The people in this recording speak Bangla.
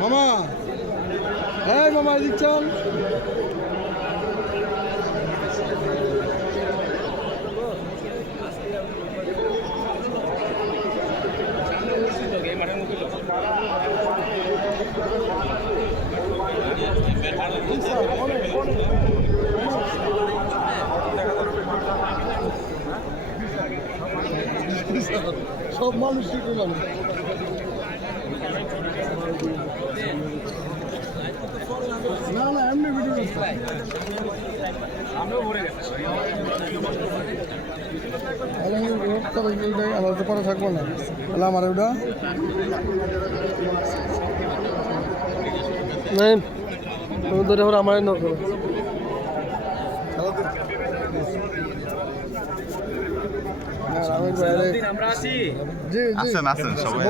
মামা হ্যাঁ মামা এদিক চল সব মানুষ ঠিকই মানুষ না না এমনি ভিডিও আমার তো পরে থাকব না। তাহলে আমার ওটা নেই তুমি ধরে আমার আমার ন করো আমি বাইরে আমরা আছি। জি জি। আছেন আছেন সবাই